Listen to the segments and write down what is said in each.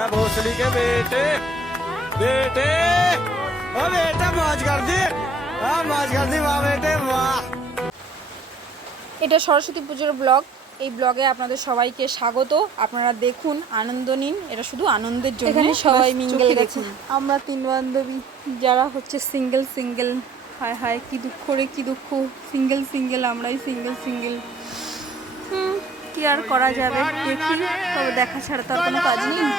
ले भोसड़ी के बेटे बेटे ओ बेटा मौज कर दी मौज कर दी वाह बेटे वाह। এটা সরস্বতী পুজোর ব্লগ। এই ব্লগে আপনাদের সবাইকে স্বাগত। আপনারা দেখুন, আনন্দ নিন। এটা শুধু আনন্দের জন্য। এখানে সবাই মিঙ্গেল গেছে। আমরা তিন বান্ধবী যারা হচ্ছে সিঙ্গেল হায় হায় কি দুঃখ রে কি দুঃখ। সিঙ্গেল আমরাই সিঙ্গেল। কি আর করা যাবে, দেখি। তবে দেখা ছাড়া তো আর কোনো কাজ নেই।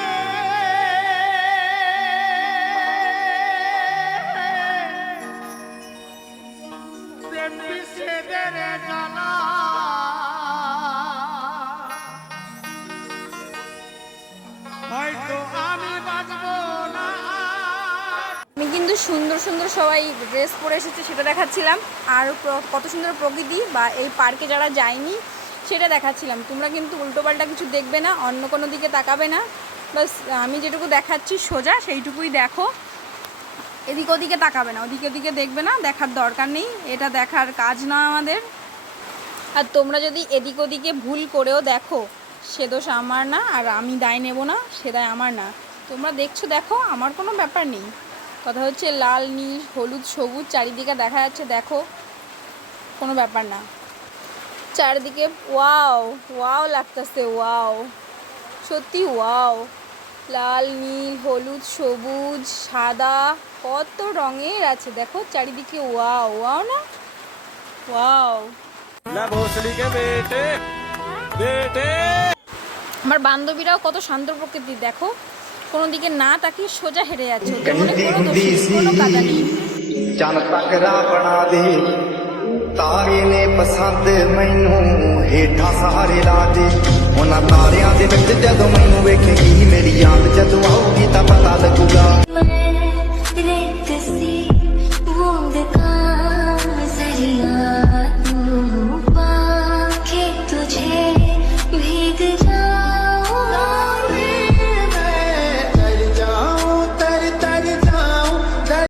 আমি কিন্তু সুন্দর সবাই ড্রেস পরে এসেছে সেটা দেখাচ্ছিলাম, আর কত সুন্দর প্রকৃতি বা এই পার্কে যারা যায়নি সেটা দেখাচ্ছিলাম। তোমরা কিন্তু উল্টোপাল্টা কিছু দেখবে না, অন্য কোনো দিকে তাকাবে না। বাস আমি যেটুকু দেখাচ্ছি সোজা সেইটুকুই দেখো, এদিক ওদিকে তাকাবে না, ওদিকে দেখবে না, দেখার দরকার নেই, এটা দেখার কাজ না আমাদের। আর তোমরা যদি এদিক ওদিকে ভুল করেও দেখো সে দোষ আমার না, আর আমি দায় নেব না, সে দায় আমার না। তোমরা দেখছো দেখো, আমার কোনো ব্যাপার নেই। কথা হচ্ছে লাল নীল হলুদ সবুজ চারিদিকে দেখা যাচ্ছে, দেখো, কোনো ব্যাপার না। চারিদিকে ওয়াও লাগতেছে, ওয়াও, সত্যি ওয়াও। লাল নীল হলুদ সবুজ সাদা কত রঙের আছে, দেখো চারিদিকে, ওয়াও না, ওয়াও। ले भोसड़ी के बेटे बेटे। আমার বান্ধবীরাও কত শান্ত প্রকৃতি, দেখো কোনো দিকে না তাকিয়ে সোজা হেঁটে যাচ্ছে, ওদের মনে কোনো দোষ নেই, কোনো কাদা নেই। ਚੰਨ ਤੱਕਰਾ ਬਣਾ ਦੇ ਤਾਰੇ ਨੇ ਪਸੰਦ ਮੈਨੂੰ ਹੇਠਾਂ ਸਹਾਰੇ ਲਾ ਦੇ ਉਹਨਾਂ ਤਾਰਿਆਂ ਦੇ ਵਿੱਚ ਜਦੋਂ ਮੈਨੂੰ ਵੇਖੇ